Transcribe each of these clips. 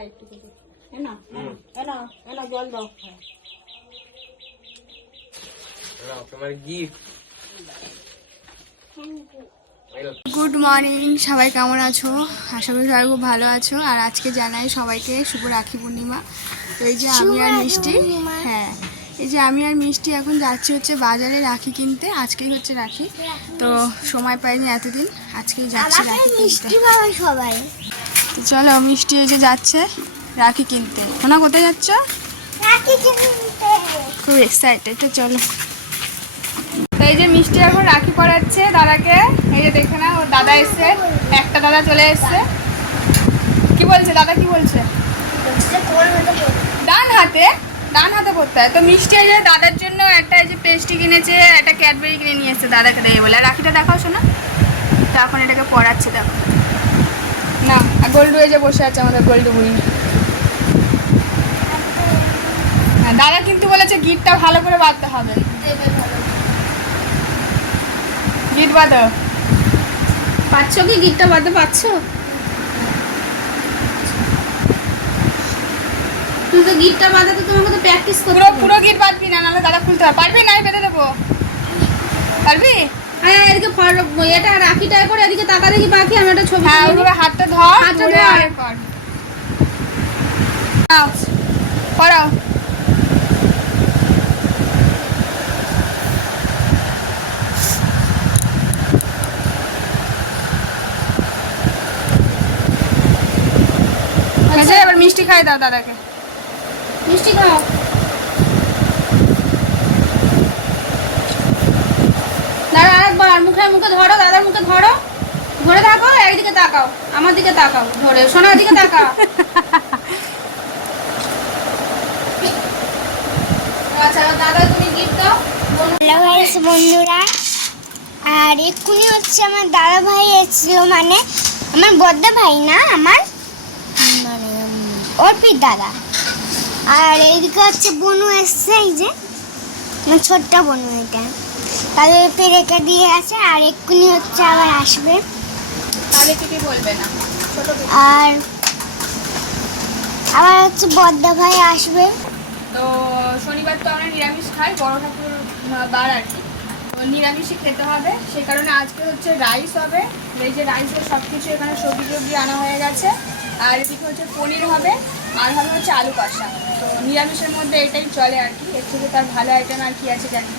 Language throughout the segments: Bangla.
খাই একটু করে। এনা এনা এনা জল দাও। তোমার গিফট। গুড মর্নিং, সবাই কেমন আছো? আশা করি সবাই খুব ভালো আছো। আর আজকে জানাই সবাইকে শুভ রাখি পূর্ণিমা। তো এই যে আমি আর মিষ্টি, হ্যাঁ এই যে আমি আর মিষ্টি এখন যাচ্ছি হচ্ছে বাজারে রাখি কিনতে। আজকেই হচ্ছে রাখি, তো সময় পাইনি এতদিন, আজকেই যাচ্ছি রাখি কিনতে। সবাই তো চলো, মিষ্টি এই যে যাচ্ছে রাখি কিনতে। ওনা কোথায় যাচ্ছ? রাখি কিনতে। খুব এক্সাইটেড। তো চলো, এই যে মিষ্টি এখন রাখি পরাচ্ছে দাদাকে। এই যে দেখে না, ওর দাদা এসছে, একটা দাদা চলে এসছে। কি বলছে দাদা, কি বলছে? ডান হাতে পড়তে হয়। তো মিষ্টি এই যে দাদার জন্য একটা এই যে পেস্ট্রি কিনেছে, একটা ক্যাডবেরি কিনে নিয়ে এসছে দাদাকে দেয় বলে। রাখিটা দেখাও শোনা। তো এখন এটাকে পরাচ্ছে, দেখো না। গোল্ডু এই যে বসে আছে, আমাদের গোল্ডু বুড়ি। হ্যাঁ, দাদা কিন্তু বলেছে গিটটা ভালো করে বাঁধতে হবে। গিট বাঁধো। পাচ্ছ কি গিটটা বাঁধতে পারছো? তুই তো গিটটা বাঁধাতে তোমাকে তো প্র্যাকটিস করতে হবে। পুরো গিট বাঁধবি না, নাহলে দাদা খুলতে হবে। পারবি? নাই বেঁধে দেবো। পারবি? হ্যাঁ, এদিকে এটা রাখিটায় করে এদিকে তাকা দেখি পাখি। আমি একটা ছবি হ্যাঁ, ওইভাবে হাতটা ধর, হাতটা ধরে ধর। আরে কর। নাও, পড়াও। আচ্ছা, এবার মিষ্টি খাই দাও দাদাকে। মিষ্টি খাও। দাদা আরেকবার মুখে মুখে ধরো, দাদার মুখে ধরো, ধরে থাকো। এইদিকে তাকাও, আমার দিকে তাকাও, ধরে সোনার দিকে তাকাও। আচ্ছা দাদা, তুমি গিফট দাও। হ্যালো গাইস বন্ধুরা, আর এক্ষুনি হচ্ছে আমার দাদা ভাই এসেছিল, মানে আমার বড়দা ভাই না, আমার মানে অর্পিত দাদা। আর এইদিকে হচ্ছে বনু এসছে, এই যে আমার ছোট্ট বনু, এটা তাদেরকে রেখে দিয়ে আছে। আর এক্ষুনি হচ্ছে আবার আসবে। তাহলে কিছু বলবে না। আর আবার হচ্ছে বড়দা ভাই আসবে। তো শনিবার তো আমরা নিরামিষ খাই, বড় ঠাকুর বার আর কি। তো নিরামিষই খেতে হবে, সেই কারণে আজকে হচ্ছে রাইস হবে। এই যে রাইসের সব কিছু এখানে সবজি টবজি আনা হয়ে গেছে। আর এদিকে হচ্ছে পনির হবে, আর হবে হচ্ছে আলু কষা। তো নিরামিষের মধ্যে এটাই চলে আর কি, এর থেকে তার ভালো আইটেম আর কি আছে জানি।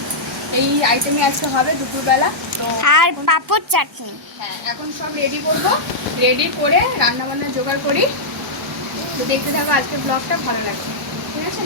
এই আইটেমই আজকে হবে দুপুরবেলা। তো আর পাঁপড় চাটনি। হ্যাঁ, এখন সব রেডি করবো, রেডি করে রান্নাবান্না জোগাড় করি। তো দেখতে থাকো আজকের ব্লগটা, ভালো লাগছে, ঠিক আছে?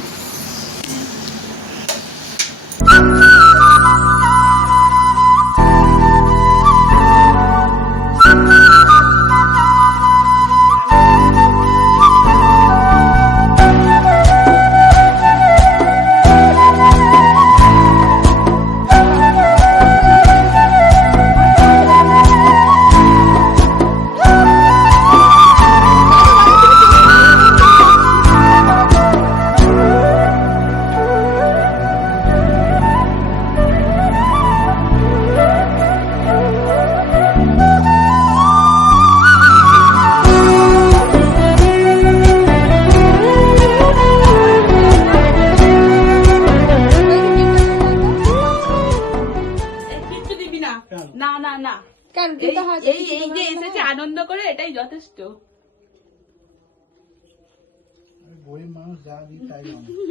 না না না, কেন দিতে হয়? এই এই যে এসেছে আনন্দ করে, এটাই যথেষ্ট।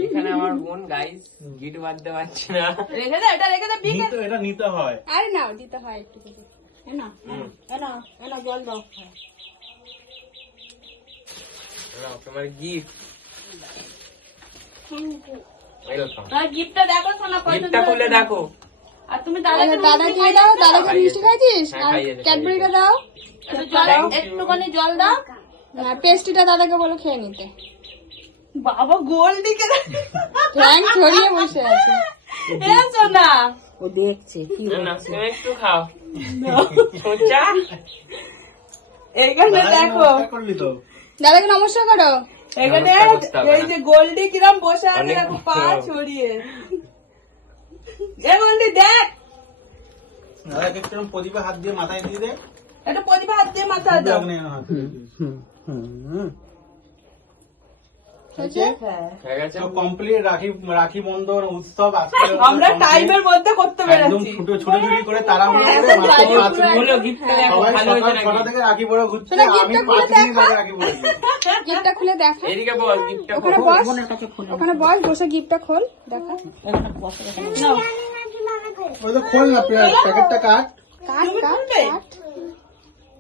এখানে আমার বোন গাইস গিট বাঁধতে পারছে না। রেখে দে, এটা রেখে দে, বিকেল এটা নিতে হয়। আরে নাও, দিতে হয় একটু করে। এনা এনা এনা জল দাও। তোমার গিফট। আর গিফটটা দেখো সোনা, গিফটটা খুলে দেখো। আর তুমি দাদাকে দাও, দাদাকে মিষ্টি খাইছিস? হ্যাঁ, আর খাইয়েছি, ক্যাডবেরিটা দাও, একটুখানি জল দাও। আর পেস্ট্রিটা দাদাকে বলো খেয়ে নিতে। বাবা গোল দিকে ঠ্যাং ছড়িয়ে বসে আছে। সোনা, ও দেখছে কি না, তুমি একটু খাও। সোচা এইখানে দেখো, করলি তো। দাদাকে নমস্কার করো। এখানে নমস্কার করতে হবে এই না। যে গোল্ডি কিরম বসে আছে অনেক দেখো, পা ভালো। ছড়িয়ে। এ গোল্ডি দেখ, দাদা একটু প্রদীপে হাত দিয়ে মাথায় দিয়ে দে। এটা প্রতিভা হাত দিয়ে মাথা দাও। হয়েছে? হয়ে গেছে তো কমপ্লিট রাখি বন্ধন উৎসব আজকে আমরা টাইমের মধ্যে করতে একদম পেরেছি। ছুটোছুটি করে তাড়াহুড়ো করে মাত্র 5 মিনিট হলো গিফটটা দেখো সবাই ভালো সকাল হয়েছে 6টা নাকি থেকে রাখি পরে ঘুরছে, শোনা, আমি gift-টা 5 খুলে মিনিট আগে রাখি পরেছি। গিফটটা খুলে দেখা, এদিকে বল গিফটটা ওখানে বস, ওখানে বস, বসে গিফটটা খোল দেখা। ওই তো খোল না প্যাকেটটা কাট। কাট কাট কাট।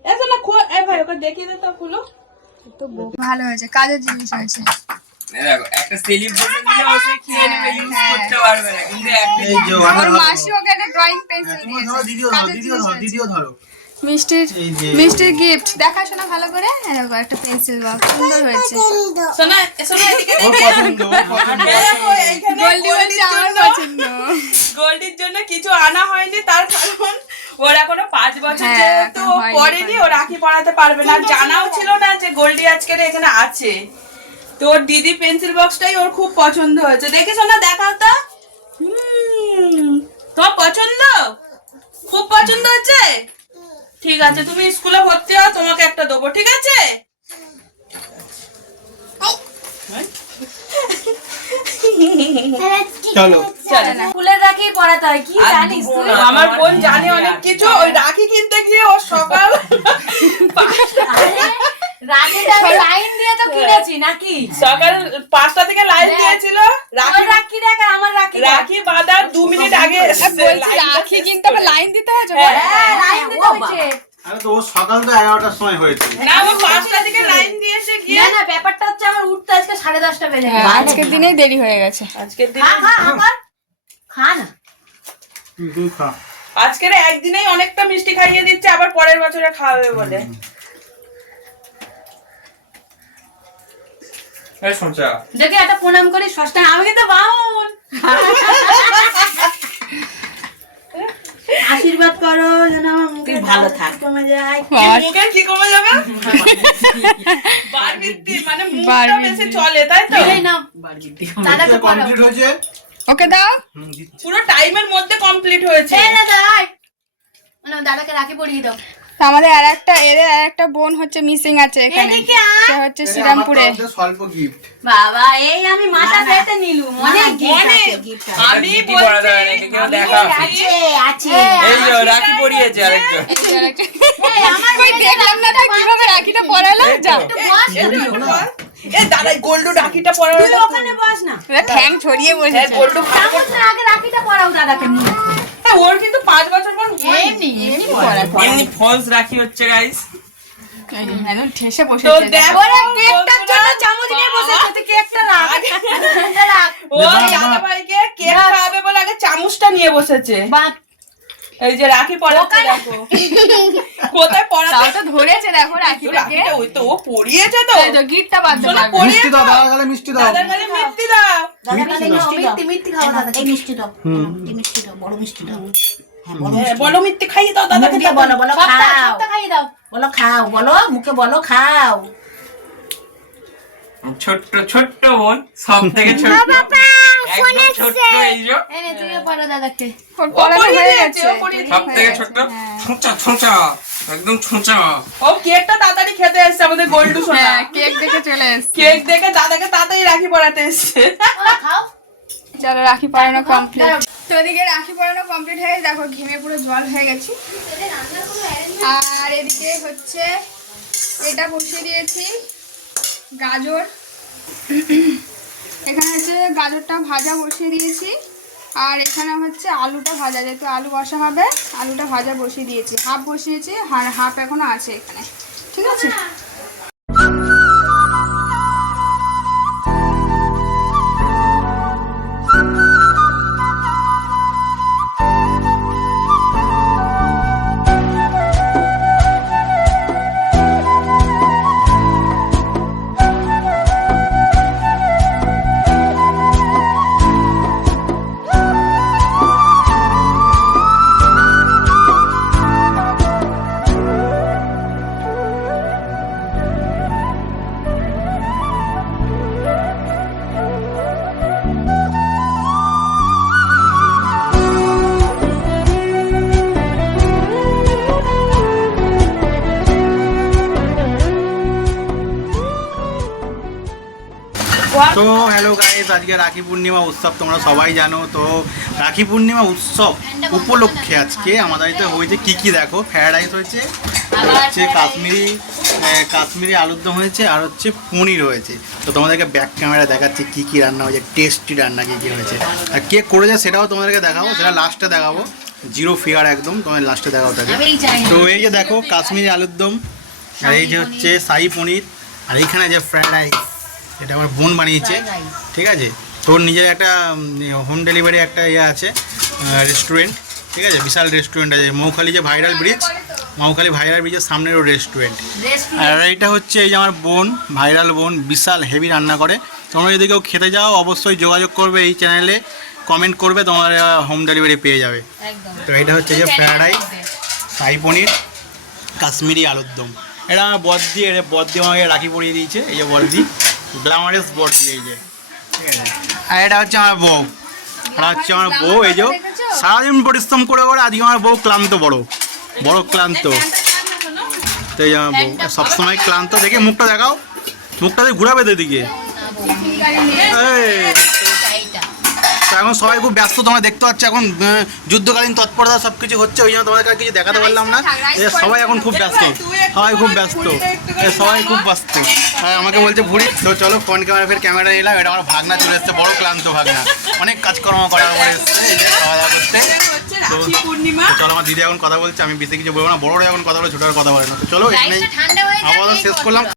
এসো না খোল, এই ভাই ওকে দেখিয়ে দে তো খুলো। ভালো হয়েছে, কাজের জিনিস হয়েছে। দেখো একটা সেলিব্রেশন দিলে ও সে খেয়ে নেবে, ইউজ করতে পারবে না, কিন্তু একটা এই যে আমার মাসি ওকে একটা ড্রয়িং পেন্সিল তুমি দিয়েছে। ধরো, দিদিও ধরো, দিদিও ধরো, দিদিও ধরো। মিষ্টির এই যে। মিষ্টির গিফট দেখাশো না ভালো করে। হ্যাঁ দেখো একটা পেন্সিল বক্স সুন্দর হয়েছে। শোনা শোনা এদিকে ওর পছন্দ, ওর পছন্দ। দেখো এইখানে গোল্ডি বলছে আমার পছন্দ। গোল্ডির জন্য কিছু আনা হয়নি, তার কারণ ওর এখনো 5 বছর হ্যাঁ, যেহেতু এখনো হয়নি, পড়েনি, ও রাখি পড়াতে পারবে না। আর জানাও ছিল না যে গোল্ডি আজকের এখানে আছে। তো ওর দিদি পেন্সিল বক্সটাই ওর খুব পছন্দ হয়েছে। দেখিস না, দেখাও তো। তোমার পছন্দ, খুব পছন্দ হচ্ছে। ঠিক আছে, তুমি স্কুলে ভর্তি হও, তোমাকে একটা দেবো, ঠিক আছে? চলো ফুলের রাখি পরাতে হয় কি জানিস তুই? আমার বোন জানে অনেক কিছু। ওই রাখি কিনতে গিয়ে ও সকাল রাখিটা আমি লাইন দিয়ে তো কিনেছি নাকি? সকাল 5টা থেকে লাইন দিয়েছিল। রাখি তোর রাখি দেখ আর আমার রাখি দেখ। রাখি বাঁধার 2 মিনিট আগে এসেছে। বলছি রাখি কিন্তু আবার লাইন দিতে হয়েছে। হ্যাঁ, লাইন দিতে হয়েছে। আরে তো ও সকাল তো 11টার সময় হয়েছে। না, ও 5টা থেকে লাইন দিয়েছে গিয়ে। না না, ব্যাপারটা হচ্ছে আমার উঠতে আজকে 10:30 বেজে হ্যাঁ, গেছে। আজকের দিনেই দেরি হয়ে গেছে। আজকের দিন, খা খা আবার খা না। তুই খা। আজকের একদিনেই অনেকটা মিষ্টি খাইয়ে দিচ্ছে, আবার পরের বছরে খাওয়াবে বলে। এই শুনছা দেখে একটা প্রণাম করি ষষ্ঠ, আমি কিন্তু বাউন। আশীর্বাদ করো যেন আমার মুখে ভালো থাকে, কমে যায়। মুখে কি কমে যাবে? বারবিদ্যি, মানে মুখটা বেশি চলে, তাই তো? এই নাও দাদাকে পড়াও। কমপ্লিট হয়েছে। ওকে দাও। দিচ্ছি। পুরো টাইমের মধ্যে কমপ্লিট হয়েছে। এই দাদা আয়। মানে দাদাকে রাখি পরিয়ে দাও। তো আমাদের এদের আরেকটা বোন হচ্ছে মিসিং আছে এখানে। এদিকে আয়। সে হচ্ছে শ্রীরামপুরে। আমার তরফ থেকে স্বল্প গিফট। বাবা এই আমি মাথা পেতে নিলুম অনেক গিফট আছে, gift আছে। আমি গিফটই পড়া বলছি, দেয় নাকি, কেউ দেখা আছে আছে। এই যে রাখি পরিয়েছে আরেকজন। এই আমার কই দেখলাম না তুই কিভাবে রাখিটা পরালো। যা একটু বস না তুই। এ দাদা গোল্ডু রাখিটা পরানো। তুই ওখানে বস না। ঠ্যাং ছড়িয়ে বসেছে। গোল্ডু চামচ না, আগে রাখিটা পরাও দাদাকে মুখে। ওর কিন্তু 5 বছর পর এমনি এমনি পরা। এমনি ফলস রাখি হচ্ছে গাইস। একদম ঠেসে তো বসেছে। দেখো ওরে কেকটার জন্য চামচ নিয়ে বসে আছে, তুই কেকটা রাখ। এটা রাখ। ও দাদা ভাইকে কেক খাওয়াবে বলে আগে চামচটা নিয়ে বসেছে। বাহ, এই যে রাখি পরাতে দেখো কোথায় তাও পরাতে। তো ধরেছে দেখো রাখিটাকে। রাখিটা ওই তো ও পরিয়েছে তো। এই তো গিফটটা বাঁধতে শোনো, পারবে। পরিয়ে মিষ্টি দাও, দাদা গেলে মিষ্টি দাও। দাদার কাছে মিষ্টি দাও। দাদাকে দাও, মিষ্টি খাওয়া দাদাকে। এই মিষ্টি দাও, এই মিষ্টি দাও, বড় মিষ্টি দাও। হ্যাঁ বলো, হ্যাঁ, বলো মিষ্টি খাইয়ে দাও দাদাকে দিয়ে বলো বলো সবটা খাও, সবটা খাইয়ে দাও। বলো খাও, বলো মুখে বলো খাও। ছোট্ট ছোট্ট বোন, সব থেকে ছোট্ট, একদম ছোট্ট, এই যে এই নে তুইও পড়ো দাদাকে। ওর ও পড়ানো পরিয়ে হয়ে দিয়েছে, গেছে। ও পরিয়ে সব দিয়েছে। থেকে ছোট্ট, ছোঁচা ছোঁচা, একদম ছোঁচা। ও কেকটা তাড়াতাড়ি খেতে এসছে আমাদের গোল্ডু সোনা। হ্যাঁ কেক দেখে চলে এসছে। কেক দেখে দাদাকে তাড়াতাড়ি রাখি পরাতে এসছে। ওরা খাও। চলো রাখি পরানো কমপ্লিট। তো ওদিকে রাখি পরানো কমপ্লিট হয়ে গেছে, দেখো ঘেমে পুরো জল হয়ে গেছি। আর এদিকে হচ্ছে এটা বসিয়ে দিয়েছি গাজর। এখানে হচ্ছে গাজরটা ভাজা বসিয়ে দিয়েছি। আর এখানে হচ্ছে আলুটা ভাজা, যেহেতু আলু বসা হবে আলুটা ভাজা বসিয়ে দিয়েছি। হাফ বসিয়েছি আর হাফ এখনো আছে এখানে, ঠিক আছে। তো হ্যালো গাইস, আজকে রাখি পূর্ণিমা উৎসব তোমরা সবাই জানো। তো রাখি পূর্ণিমা উৎসব উপলক্ষে আজকে আমাদের বাড়িতে হয়েছে কি দেখো, ফ্রাইড রাইস হয়েছে, আর হচ্ছে কাশ্মীরি আলুর দম হয়েছে, আর হচ্ছে পনির হয়েছে। তো তোমাদেরকে ব্যাক ক্যামেরা দেখাচ্ছি কি রান্না হয়েছে, টেস্টি রান্না কি হয়েছে, আর কে করেছে সেটাও তোমাদেরকে দেখাবো, সেটা লাস্টে দেখাবো, জিরো ফিগার একদম, তোমাদের লাস্টে দেখাবো থাকে। তো এই যে দেখো কাশ্মীরি আলুর দম, আর এই যে হচ্ছে শাহী পনির, আর এইখানে যে ফ্রাইড রাইস, এটা আমার বোন বানিয়েছে, ঠিক আছে। তোর নিজের একটা হোম ডেলিভারি একটা ইয়ে আছে, রেস্টুরেন্ট, ঠিক আছে, বিশাল রেস্টুরেন্ট আছে মৌখালি যে ভাইরাল ব্রিজ, মৌখালি ভাইরাল ব্রিজের সামনেরও রেস্টুরেন্ট। আর এইটা হচ্ছে এই যে আমার বোন, ভাইরাল বোন, বিশাল হেভি রান্না করে। তোমরা যদি কেউ খেতে যাও অবশ্যই যোগাযোগ করবে এই চ্যানেলে, কমেন্ট করবে, তোমার হোম ডেলিভারি পেয়ে যাবে। তো এইটা হচ্ছে যে ফ্রাইড রাইস, শাহী পনির, কাশ্মীরি আলুর দম। এটা আমার বড়দি, আমাকে রাখি পরিয়ে দিয়েছে, এই যে বড়দি, গ্ল্যামারাস বড়দি, এই যে, ঠিক আছে। আর এটা হচ্ছে আমার বউ, এই যে সারাদিন পরিশ্রম করে আজকে আমার বউ ক্লান্ত, বড় ক্লান্ত। তো এই যে আমার বউ সবসময় ক্লান্ত, দেখে মুখটা দেখাও, মুখটা দিয়ে ঘুরাবে দিকে। তো এখন সবাই খুব ব্যস্ত, তোমরা দেখতে পাচ্ছ এখন যুদ্ধকালীন তৎপরতা সব কিছু হচ্ছে, ওই জন্য তোমাদের কিছু দেখাতে পারলাম না। সবাই এখন খুব ব্যস্ত, সবাই খুব ব্যস্ত। আমাকে বলছে ভুড়ি। তো চলো ফোন ক্যামেরা, ফের ক্যামেরা নিলাম। এটা আমার ভাগনা চলে এসছে, বড় ক্লান্ত ভাগনা, অনেক কাজকর্ম করার পরে এসছে, এই যে খাওয়া দাওয়া করতে। তো চলো, আমার দিদি এখন কথা বলছে, আমি বেশি কিছু বলবো না, বড়রা এখন কথা বলে ছোটরা কথা বলে না। তো চলো এখানে আপাতত শেষ করলাম।